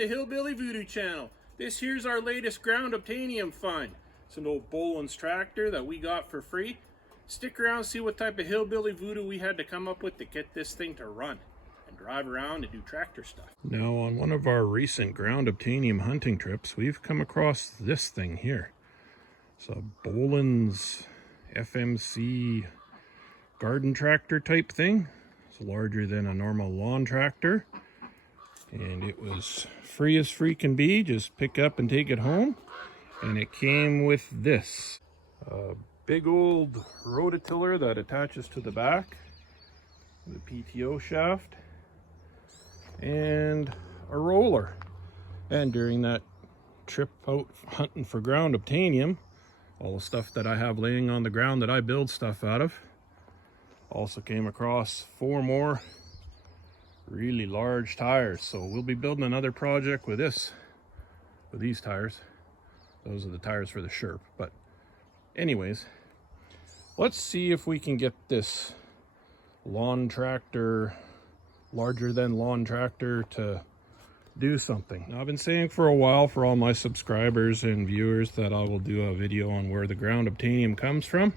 the HillBilly Voodoo channel. This here's our latest ground obtainium find. It's an old Bolens tractor that we got for free. Stick around, see what type of HillBilly Voodoo we had to come up with to get this thing to run and drive around and do tractor stuff. Now, on one of our recent ground obtainium hunting trips, we've come across this thing here. It's a Bolens FMC garden tractor type thing. It's larger than a normal lawn tractor. And it was free as free can be. Just pick up and take it home. And it came with this. A big old rototiller that attaches to the back. The PTO shaft. And a roller. And during that trip out hunting for ground obtainium, all the stuff that I have laying on the ground that I build stuff out of, also came across 4 more really large tires. So we'll be building another project with these tires. Those are the tires for the Sherp. But anyways, let's see if we can get this lawn tractor, larger than lawn tractor, to do something. Now, I've been saying for a while for all my subscribers and viewers that I will do a video on where the ground obtainium comes from.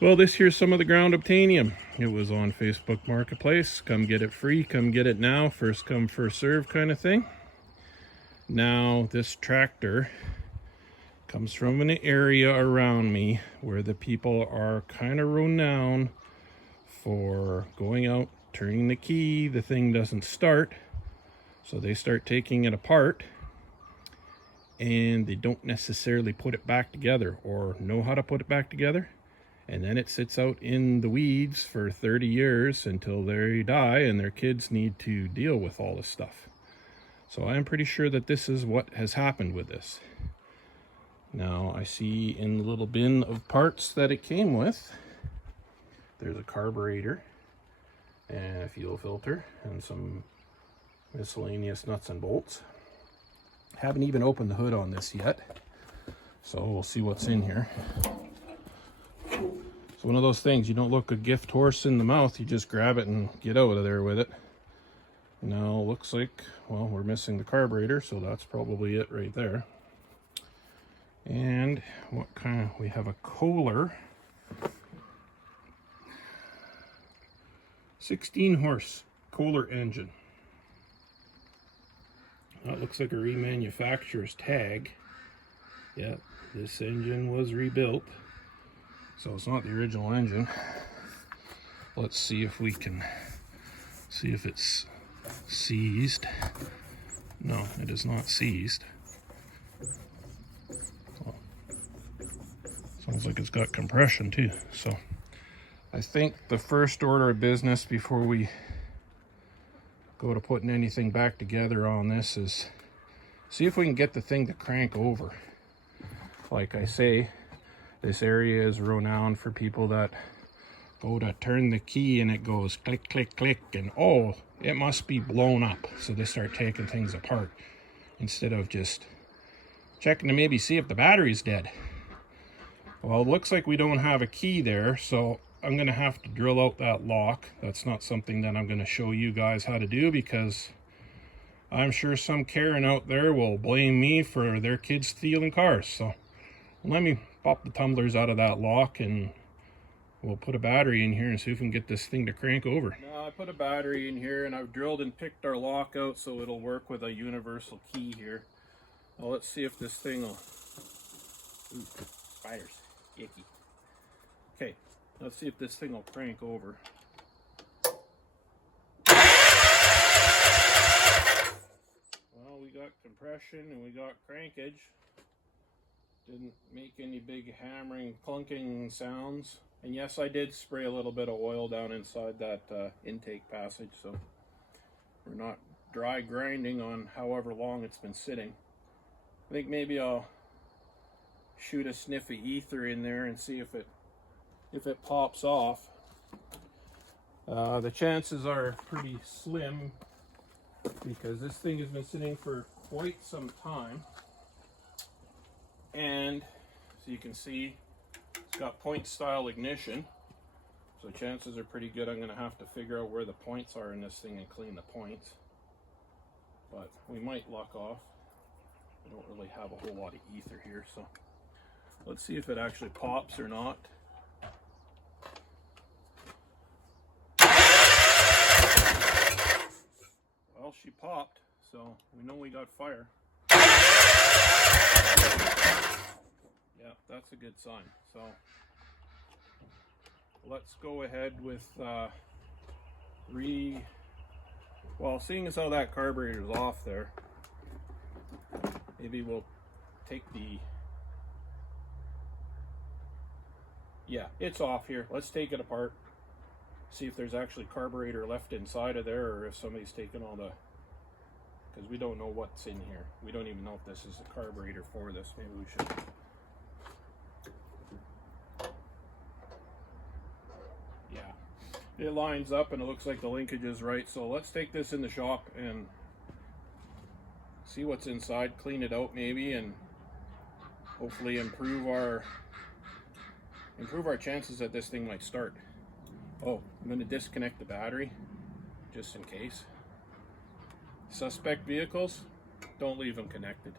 Well, this here's some of the ground obtainium. It was on Facebook Marketplace. Come get it free, come get it now. First come, first serve kind of thing. Now, this tractor comes from an area around me where the people are kind of renowned for going out, turning the key, the thing doesn't start. So they start taking it apart and they don't necessarily put it back together or know how to put it back together. And then it sits out in the weeds for 30 years until they die and their kids need to deal with all this stuff. So I'm pretty sure that this is what has happened with this. Now, I see in the little bin of parts that it came with, there's a carburetor and a fuel filter and some miscellaneous nuts and bolts. Haven't even opened the hood on this yet, so we'll see what's in here. It's one of those things, you don't look a gift horse in the mouth, you just grab it and get out of there with it. Now, looks like, well, we're missing the carburetor, so that's probably it right there. And what kind of, we have a Kohler 16 horse Kohler engine. That looks like a remanufacturer's tag. Yeah, this engine was rebuilt, so it's not the original engine. Let's see if we can see if it's seized. No, it is not seized. So, sounds like it's got compression too. So I think the first order of business before we go to putting anything back together on this is see if we can get the thing to crank over. Like I say, this area is renowned for people that go to turn the key and it goes click, click, click, and oh, it must be blown up. So they start taking things apart instead of just checking to maybe see if the battery's dead. Well, it looks like we don't have a key there, so I'm going to have to drill out that lock. That's not something that I'm going to show you guys how to do because I'm sure some Karen out there will blame me for their kids stealing cars. So let me pop the tumblers out of that lock and we'll put a battery in here and see if we can get this thing to crank over. Now, I put a battery in here and I've drilled and picked our lock out so it'll work with a universal key here. Well, let's see if this thing will... Ooh, spiders. Icky. Okay, let's see if this thing will crank over. Well, we got compression and we got crankage. Didn't make any big hammering, clunking sounds. And yes, I did spray a little bit of oil down inside that intake passage, so we're not dry grinding on however long it's been sitting. I think maybe I'll shoot a sniff of ether in there and see if it pops off. The chances are pretty slim because this thing has been sitting for quite some time. And so you can see it's got point style ignition, so chances are pretty good I'm going to have to figure out where the points are in this thing and clean the points. but we might luck off. I don't really have a whole lot of ether here, so let's see if it actually pops or not. Well, she popped, so we know we got fire. Yeah, that's a good sign. So let's go ahead with well, seeing as how that carburetor's off there, maybe we'll take the, yeah, it's off here. Let's take it apart, see if there's actually carburetor left inside of there, or if somebody's taken all the, because we don't know what's in here. We don't even know if this is a carburetor for this. Maybe we should. Yeah, it lines up and it looks like the linkage is right. So let's take this in the shop and see what's inside, clean it out maybe, and hopefully improve our chances that this thing might start. Oh, I'm going to disconnect the battery just in case. Suspect vehicles, don't leave them connected.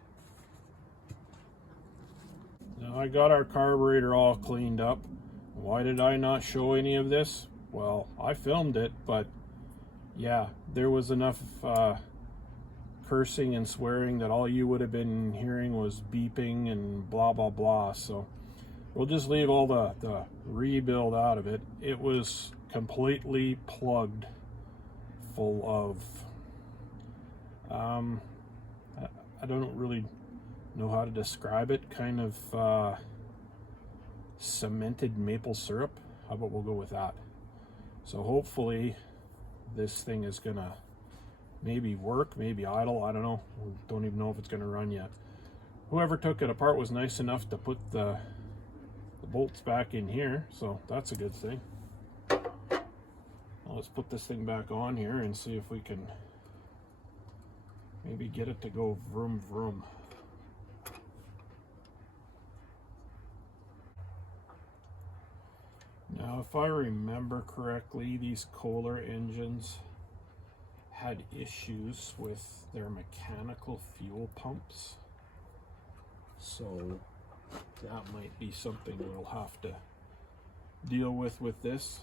Now I got our carburetor all cleaned up. Why did I not show any of this? Well, I filmed it, but yeah, there was enough cursing and swearing that all you would have been hearing was beeping and blah blah blah. So we'll just leave all the rebuild out of it. It was completely plugged full of I don't really know how to describe it, kind of cemented maple syrup. How about we'll go with that? So hopefully this thing is gonna maybe work, maybe idle, I don't know. We don't even know if it's gonna run yet. Whoever took it apart was nice enough to put the bolts back in here, so that's a good thing. Well, let's put this thing back on here and see if we can maybe get it to go vroom vroom. Now, if I remember correctly, these Kohler engines had issues with their mechanical fuel pumps. So that might be something we'll have to deal with this.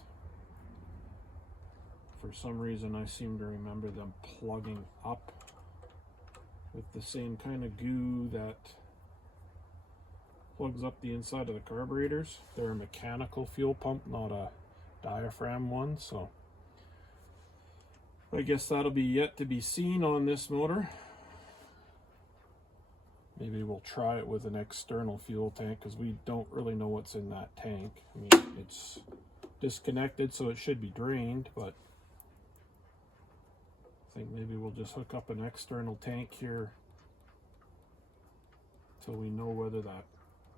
For some reason, I seem to remember them plugging up with the same kind of goo that plugs up the inside of the carburetors. They're a mechanical fuel pump, not a diaphragm one, so I guess that'll be yet to be seen on this motor. Maybe we'll try it with an external fuel tank, because we don't really know what's in that tank. I mean, it's disconnected, so it should be drained, but I think maybe we'll just hook up an external tank here till we know whether that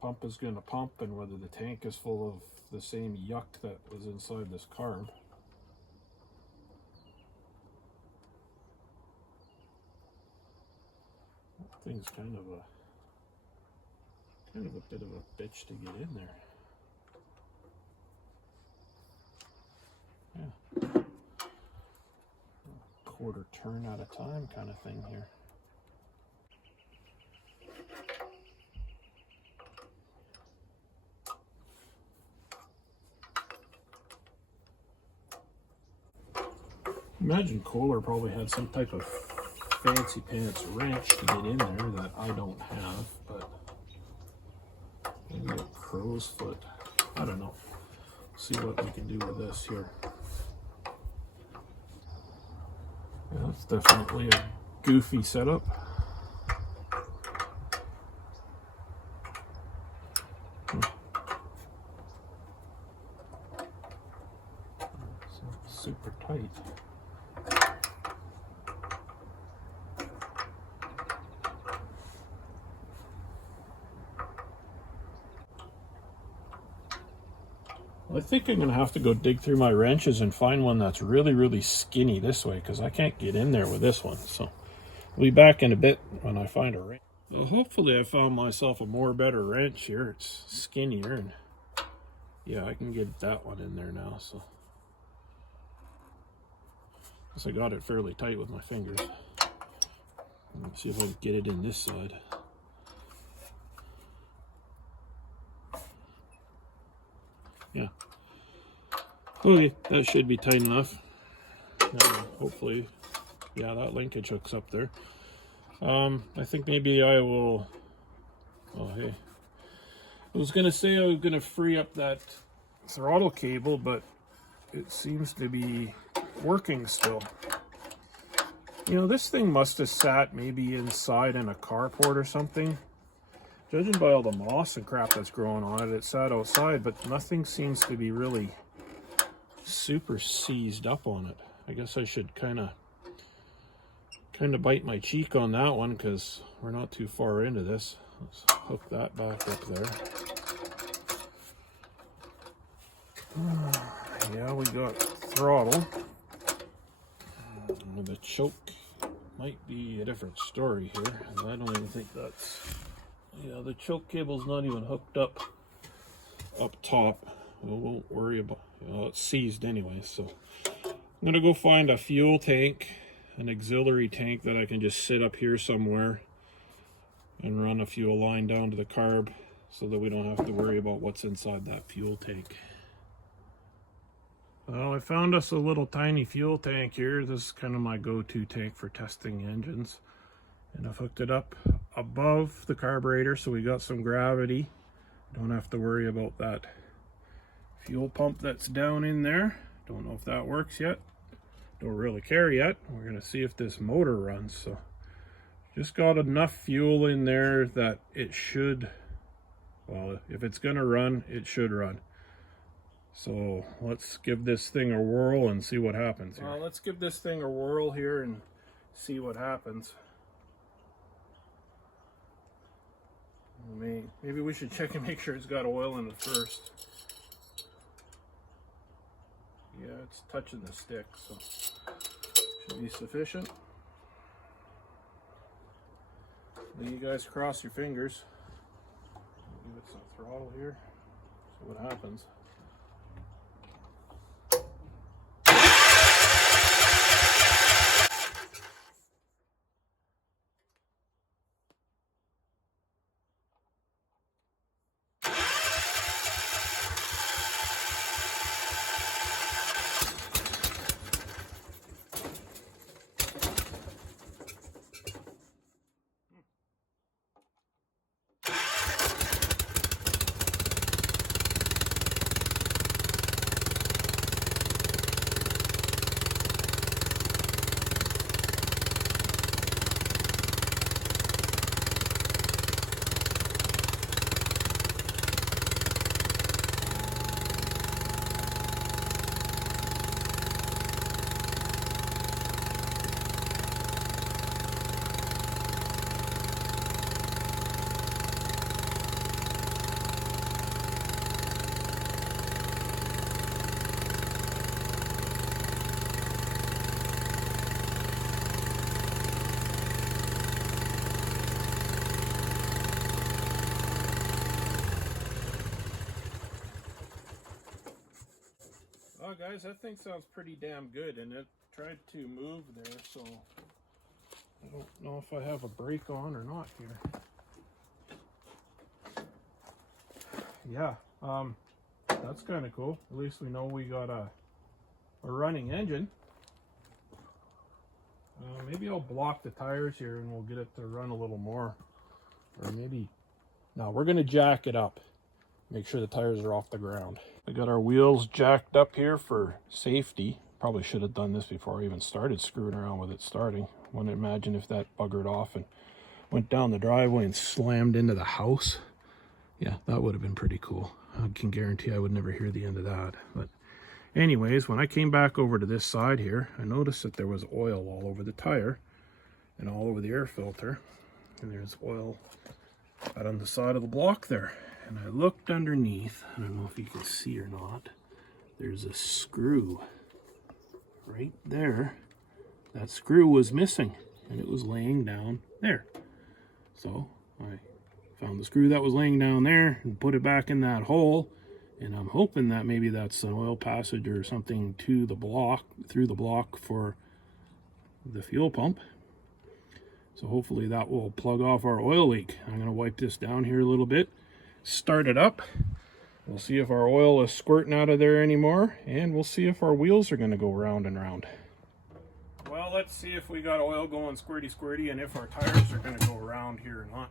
pump is going to pump and whether the tank is full of the same yuck that was inside this carb. That thing's kind of a bit of a bitch to get in there. Yeah. A quarter turn at a time kind of thing here. Imagine Kohler probably had some type of fancy pants wrench to get in there that I don't have, but maybe a crow's foot. I don't know. See what we can do with this here. Yeah, that's definitely a goofy setup. Super tight. I think I'm going to have to go dig through my wrenches and find one that's really, really skinny this way, because I can't get in there with this one. So we'll be back in a bit when I find a wrench. Well, hopefully I found myself a better wrench here. It's skinnier, and yeah, I can get that one in there now. So I got it fairly tight with my fingers. Let's see if I can get it in this side. Yeah. Okay, that should be tight enough. Hopefully, yeah, that linkage hooks up there. I think maybe I will, oh hey, I was gonna say I was gonna free up that throttle cable, but it seems to be working still. You know, this thing must have sat maybe inside in a carport or something. Judging by all the moss and crap that's growing on it, it sat outside, but nothing seems to be really super seized up on it. I guess I should kind of bite my cheek on that one, because we're not too far into this. Let's hook that back up there. Yeah, we got throttle. The choke might be a different story here. I don't even think that's, yeah, the choke cable's not even hooked up top. We won't worry about, you know, it's seized anyway. So I'm gonna go find a fuel tank, an auxiliary tank that I can just sit up here somewhere and run a fuel line down to the carb, so that we don't have to worry about what's inside that fuel tank. Well, I found us a little tiny fuel tank here. This is kind of my go-to tank for testing engines. And I've hooked it up above the carburetor, so we got some gravity. Don't have to worry about that fuel pump that's down in there. Don't know if that works yet. Don't really care yet. We're gonna see if this motor runs. So just got enough fuel in there that it should, well, if it's gonna run, it should run. So let's give this thing a whirl and see what happens here. Let's give this thing a whirl here and see what happens. Maybe we should check and make sure it's got oil in it first. Yeah, it's touching the stick, so should be sufficient. Then you guys cross your fingers. Give it some throttle here. See what happens. Well, guys, that thing sounds pretty damn good, and it tried to move there, so I don't know if I have a brake on or not here. Yeah, that's kind of cool. At least we know we got a running engine. Maybe I'll block the tires here and we'll get it to run a little more. Or maybe, no, we're going to jack it up. Make sure the tires are off the ground. We got our wheels jacked up here for safety. Probably should have done this before I even started screwing around with it starting. I want to imagine if that buggered off and went down the driveway and slammed into the house. Yeah, that would have been pretty cool. I can guarantee I would never hear the end of that. But anyways, when I came back over to this side here, I noticed that there was oil all over the tire and all over the air filter. And there's oil out on the side of the block there. And I looked underneath, I don't know if you can see or not, there's a screw right there. That screw was missing and it was laying down there. So I found the screw that was laying down there and put it back in that hole, and I'm hoping that maybe that's an oil passage or something to the block, through the block for the fuel pump. So hopefully that will plug off our oil leak. I'm going to wipe this down here a little bit, start it up. We'll see if our oil is squirting out of there anymore, and we'll see if our wheels are going to go round and round. Well, let's see if we got oil going squirty and if our tires are going to go around here or not.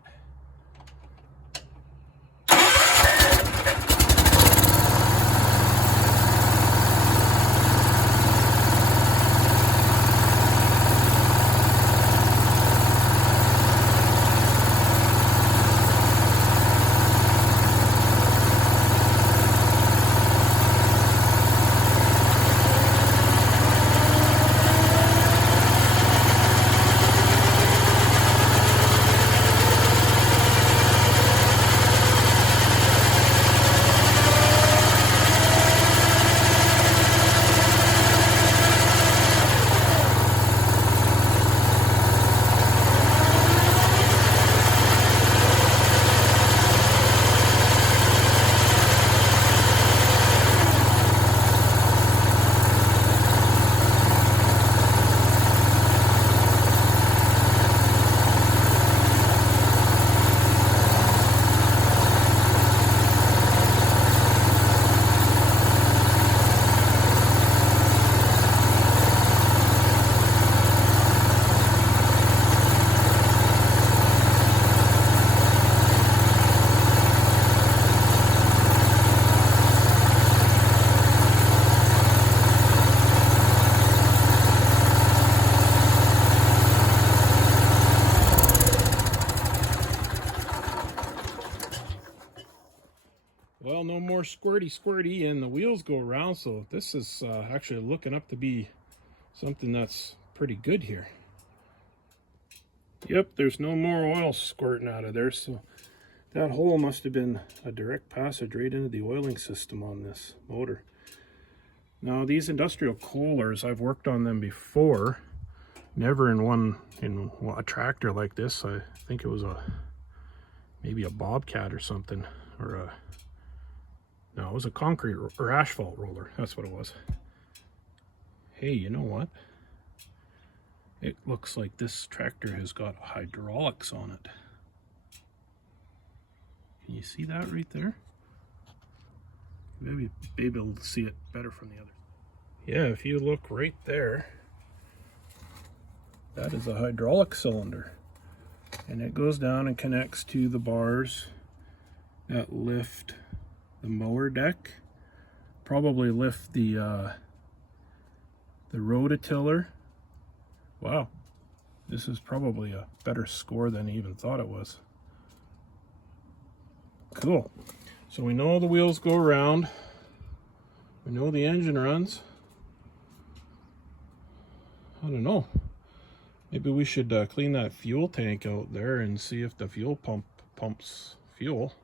Well, no more squirty and the wheels go around, so this is actually looking up to be something that's pretty good here. Yep, there's no more oil squirting out of there, so that hole must have been a direct passage right into the oiling system on this motor. Now these industrial coolers, I've worked on them before, never in a tractor like this. I think it was maybe a Bobcat or something, or no, it was a concrete or asphalt roller. That's what it was. Hey, you know what? It looks like this tractor has got hydraulics on it. Can you see that right there? Maybe be able to see it better from the other. Yeah, if you look right there, that is a hydraulic cylinder. And it goes down and connects to the bars that lift the mower deck, probably lift the rototiller. Wow, this is probably a better score than I even thought it was. Cool. So we know the wheels go around. We know the engine runs. I don't know. Maybe we should clean that fuel tank out there and see if the fuel pump pumps fuel.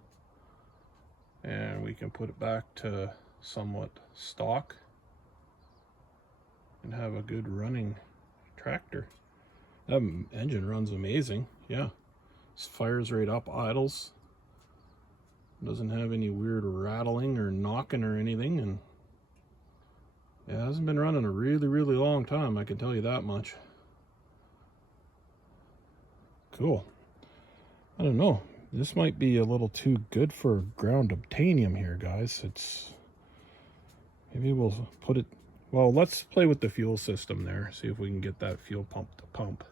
And we can put it back to somewhat stock and have a good running tractor. That engine runs amazing. Yeah, it fires right up, idles, doesn't have any weird rattling or knocking or anything, and it hasn't been running a really long time, I can tell you that much. Cool. I don't know, this might be a little too good for ground obtainium here, guys. Maybe we'll put it, well, let's play with the fuel system there, see if we can get that fuel pump to pump.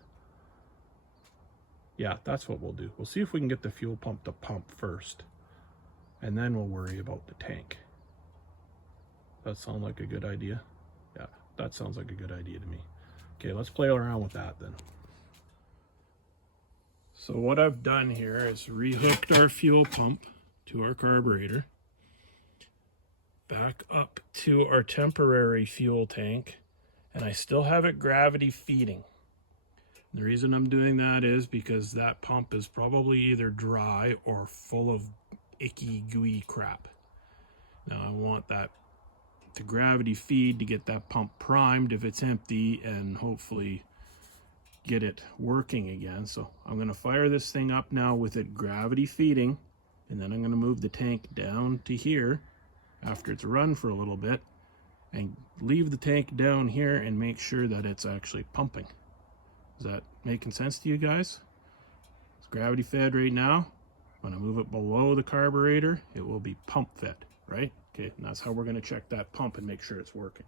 Yeah, that's what we'll do. We'll see if we can get the fuel pump to pump first, and then we'll worry about the tank. That sound like a good idea? Yeah, that sounds like a good idea to me. Okay, let's play around with that then. So what I've done here is rehooked our fuel pump to our carburetor, back up to our temporary fuel tank, and I still have it gravity feeding. The reason I'm doing that is because that pump is probably either dry or full of icky, gooey crap. Now I want that to gravity feed to get that pump primed if it's empty, and hopefully get it working again. So I'm going to fire this thing up now with it gravity feeding, and then I'm going to move the tank down to here after it's run for a little bit and leave the tank down here and make sure that it's actually pumping. Is that making sense to you guys? It's gravity fed right now. When I move it below the carburetor, it will be pump fed, right? Okay, and that's how we're going to check that pump and make sure it's working.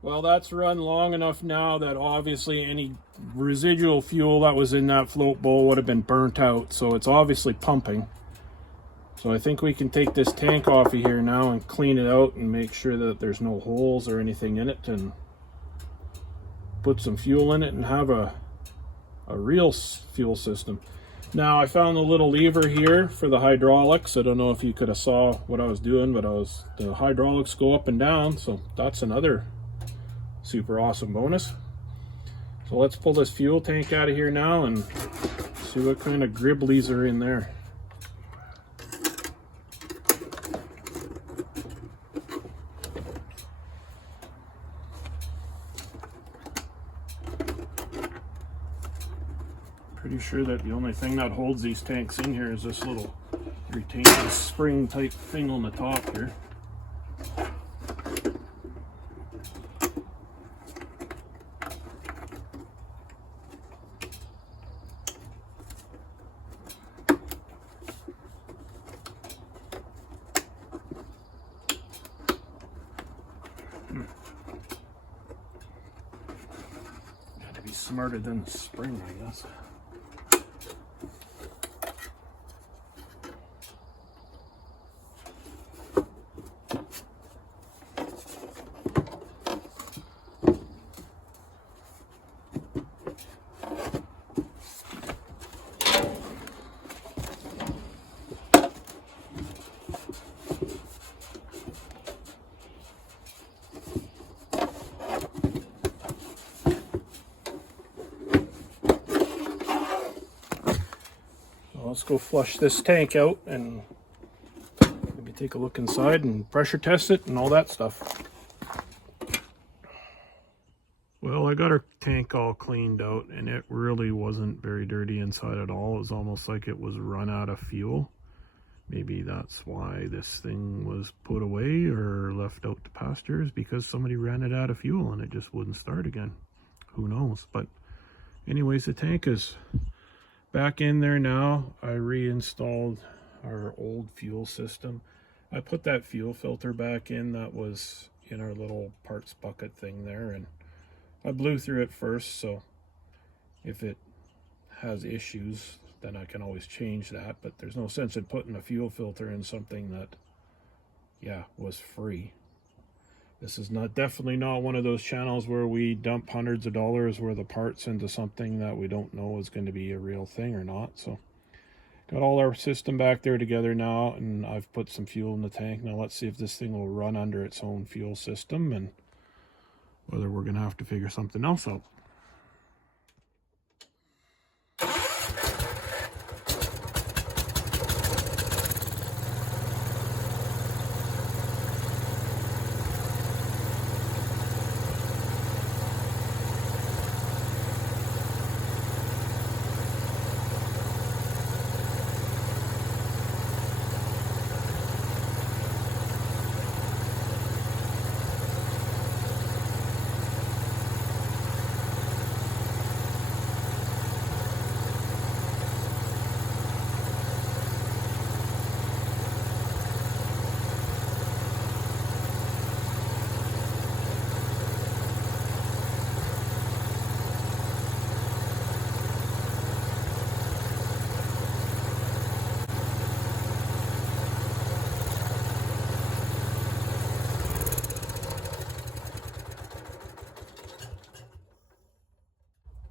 Well, that's run long enough now that obviously any residual fuel that was in that float bowl would have been burnt out. So it's obviously pumping. So I think we can take this tank off of here now and clean it out and make sure that there's no holes or anything in it, and put some fuel in it and have a real fuel system. Now I found a little lever here for the hydraulics. I don't know if you could have saw what I was doing, but the hydraulics go up and down, so that's another super awesome bonus. So let's pull this fuel tank out of here now and see what kind of gribblies are in there. Pretty sure that the only thing that holds these tanks in here is this little retaining spring type thing on the top here. Gotta be smarter than the spring, I guess. Let's go flush this tank out and maybe take a look inside and pressure test it and all that stuff. Well, I got our tank all cleaned out and it really wasn't very dirty inside at all. It was almost like it was run out of fuel. Maybe that's why this thing was put away or left out to pastures, because somebody ran it out of fuel and it just wouldn't start again. Who knows? But anyways, the tank is Back in there now, I reinstalled our old fuel system. I put that fuel filter back in that was in our little parts bucket thing there, and I blew through it first, so if it has issues, then I can always change that. But there's no sense in putting a fuel filter in something that, yeah, was free. This is definitely not one of those channels where we dump hundreds of dollars worth of parts into something that we don't know is going to be a real thing or not. So got all our system back there together now, and I've put some fuel in the tank. Now let's see if this thing will run under its own fuel system and whether we're going to have to figure something else out.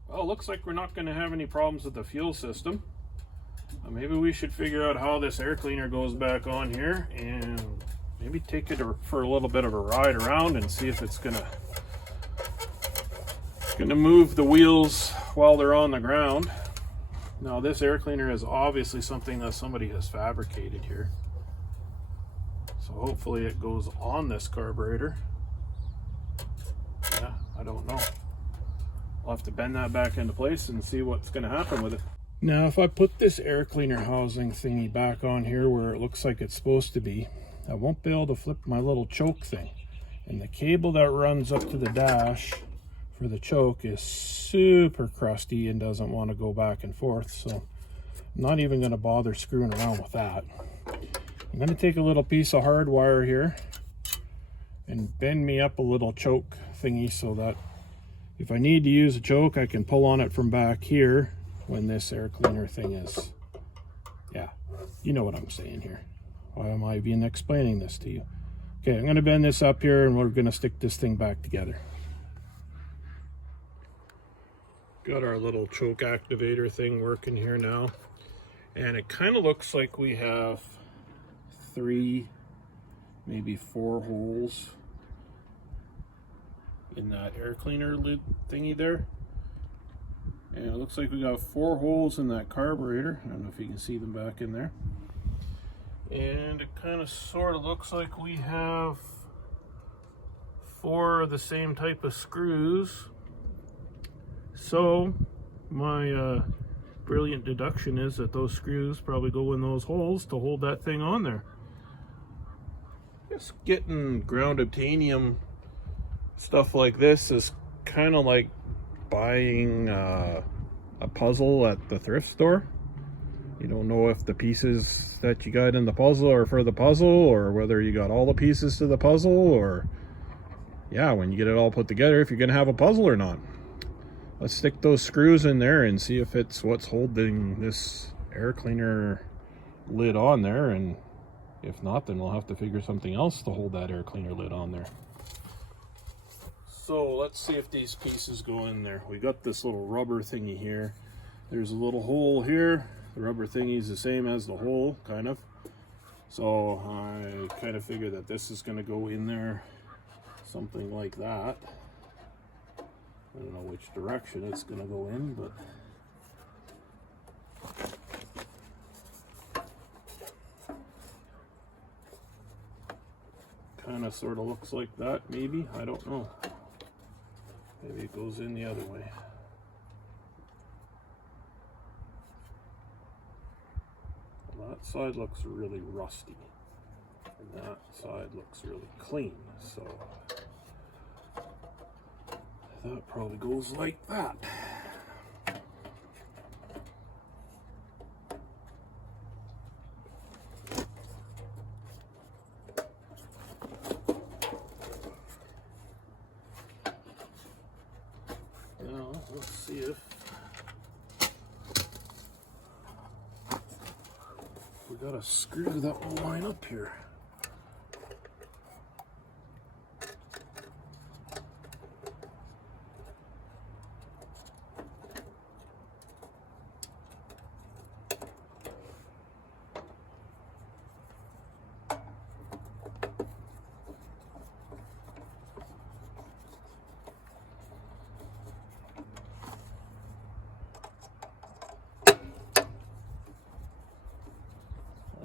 Well, it looks like we're not going to have any problems with the fuel system. Maybe we should figure out how this air cleaner goes back on here and maybe take it for a little bit of a ride around and see if it's gonna move the wheels while they're on the ground. Now this air cleaner is obviously something that somebody has fabricated here. So hopefully it goes on this carburetor. Yeah, I don't know. I'll have to bend that back into place and see what's going to happen with it. Now if I put this air cleaner housing thingy back on here where it looks like it's supposed to be, I won't be able to flip my little choke thing. And the cable that runs up to the dash for the choke is super crusty and doesn't want to go back and forth, so I'm not even going to bother screwing around with that. I'm going to take a little piece of hard wire here and bend me up a little choke thingy so that if I need to use a choke, I can pull on it from back here when this air cleaner thing is, yeah, you know what I'm saying here. Why am I even explaining this to you? Okay, I'm going to bend this up here and we're going to stick this thing back together. Got our little choke activator thing working here now. And it kind of looks like we have 3, maybe 4 holes in that air cleaner lid thingy there. And it looks like we got 4 holes in that carburetor. I don't know if you can see them back in there. And it kind of sort of looks like we have 4 of the same type of screws. So my brilliant deduction is that those screws probably go in those holes to hold that thing on there. Just getting ground obtainium stuff like this is kind of like buying a puzzle at the thrift store. You don't know if the pieces that you got in the puzzle are for the puzzle or whether you got all the pieces to the puzzle, or yeah, when you get it all put together, if you're gonna have a puzzle or not. Let's stick those screws in there and see if it's what's holding this air cleaner lid on there, and if not, then we'll have to figure something else to hold that air cleaner lid on there. So let's see if these pieces go in there. We got this little rubber thingy here. There's a little hole here. The rubber thingy is the same as the hole, kind of. So I kind of figure that this is going to go in there, something like that. I don't know which direction it's going to go in, but kind of sort of looks like that, maybe. I don't know. Maybe it goes in the other way. Well, that side looks really rusty, and that side looks really clean, so that probably goes like that. Now, let's see if we got a screw that will line up here.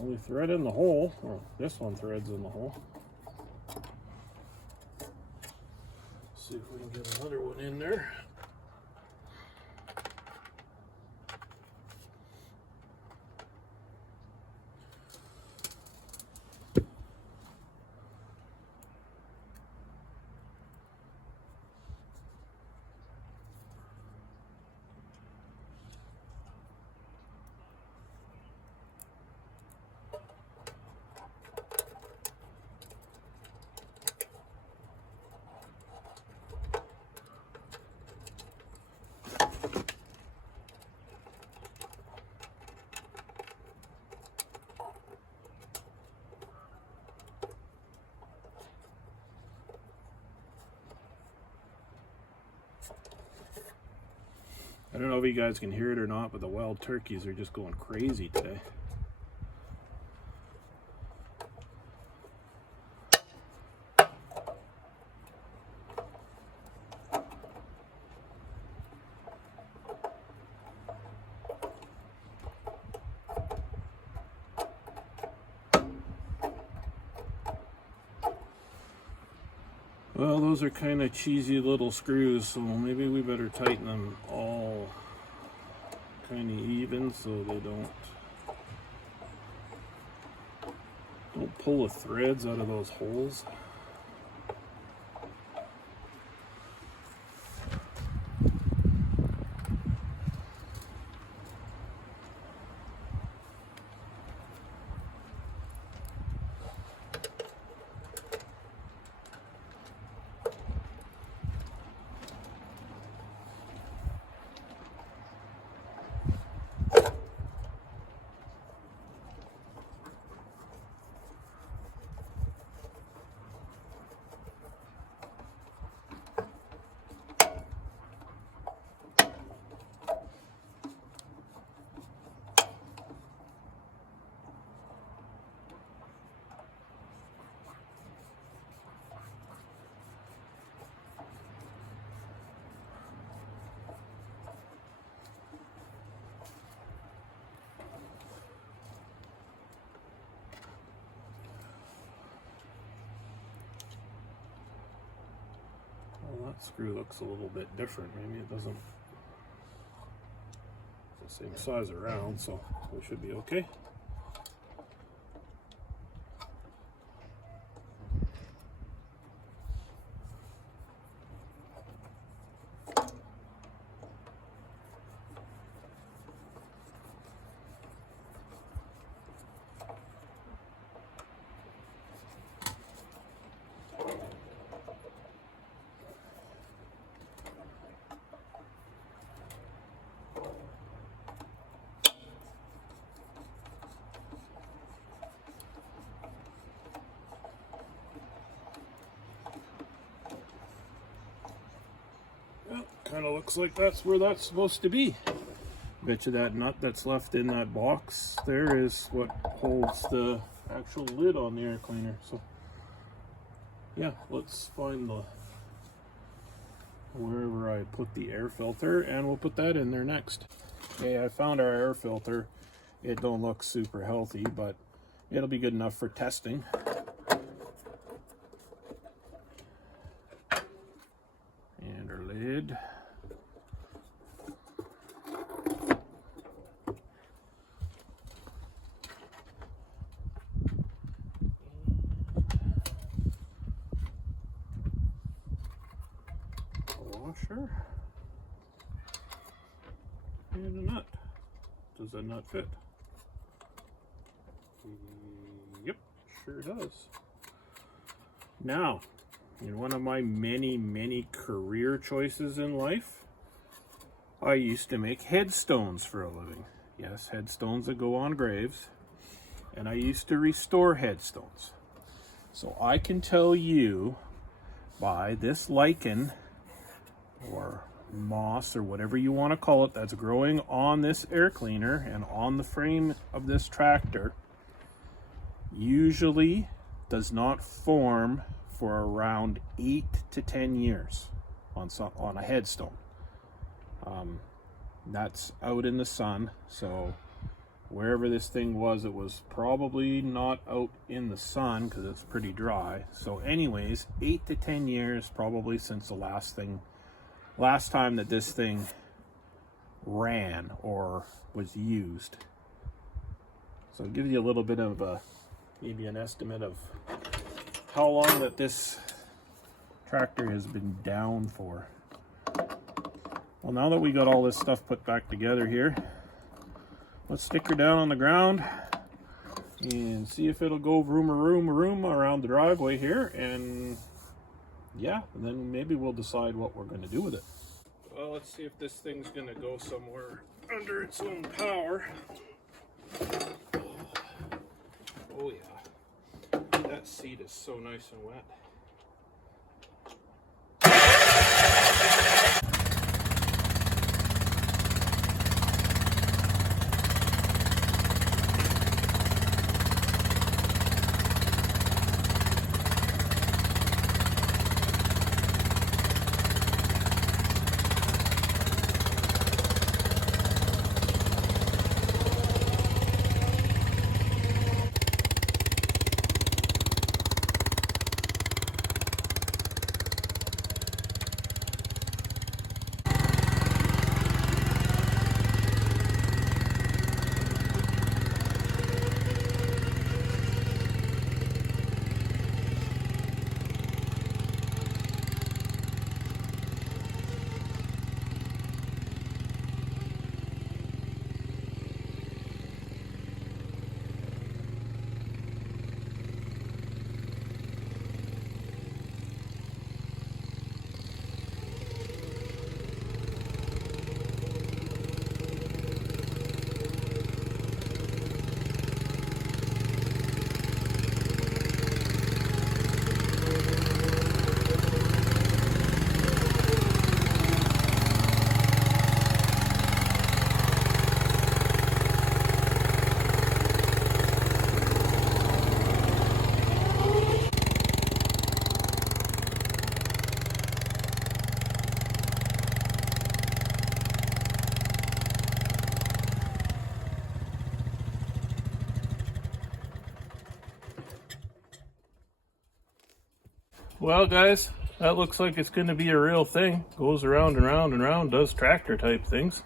Only thread in the hole, or this one threads in the hole. See if we can get another one in there. I don't know if you guys can hear it or not, but the wild turkeys are just going crazy today. Well, those are kind of cheesy little screws, so maybe we better tighten them all kind of even so they don't pull the threads out of those holes. Well, that screw looks a little bit different. Maybe it doesn't. It's the same size around, so we should be okay. Kind of looks like that's where that's supposed to be. Bet you that nut that's left in that box there is what holds the actual lid on the air cleaner. So yeah, let's find the wherever I put the air filter and we'll put that in there next. Okay, I found our air filter. It don't look super healthy, but it'll be good enough for testing. And our lid. Washer and a nut. Does that nut fit? Yep, sure does. Now, in one of my many career choices in life, I used to make headstones for a living. Yes, headstones that go on graves. And I used to restore headstones. So I can tell you by this lichen or moss or whatever you want to call it that's growing on this air cleaner and on the frame of this tractor usually does not form for around 8 to 10 years on a headstone. That's out in the sun, so wherever this thing was, it was probably not out in the sun because it's pretty dry. So anyways, 8 to 10 years probably since the last time that this thing ran or was used. So it gives you a little bit of maybe an estimate of how long that this tractor has been down for. Well, now that we got all this stuff put back together here, let's stick her down on the ground and see if it'll go vroom around the driveway here, and yeah, and then maybe we'll decide what we're going to do with it. Well, let's see if this thing's going to go somewhere under its own power. Oh yeah, that seat is so nice and wet. Well guys, that looks like it's going to be a real thing. Goes around and round and round, does tractor type things.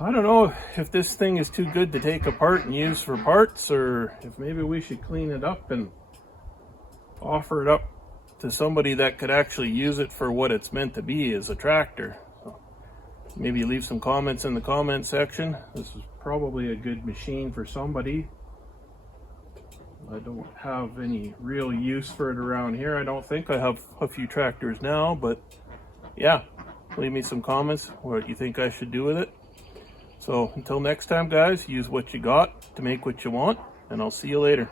I don't know if this thing is too good to take apart and use for parts, or if maybe we should clean it up and offer it up to somebody that could actually use it for what it's meant to be, as a tractor. So maybe leave some comments in the comment section. This is probably a good machine for somebody. I don't have any real use for it around here. I don't think. I have a few tractors now, but yeah, leave me some comments what you think I should do with it. So until next time guys, use what you got to make what you want, and I'll see you later.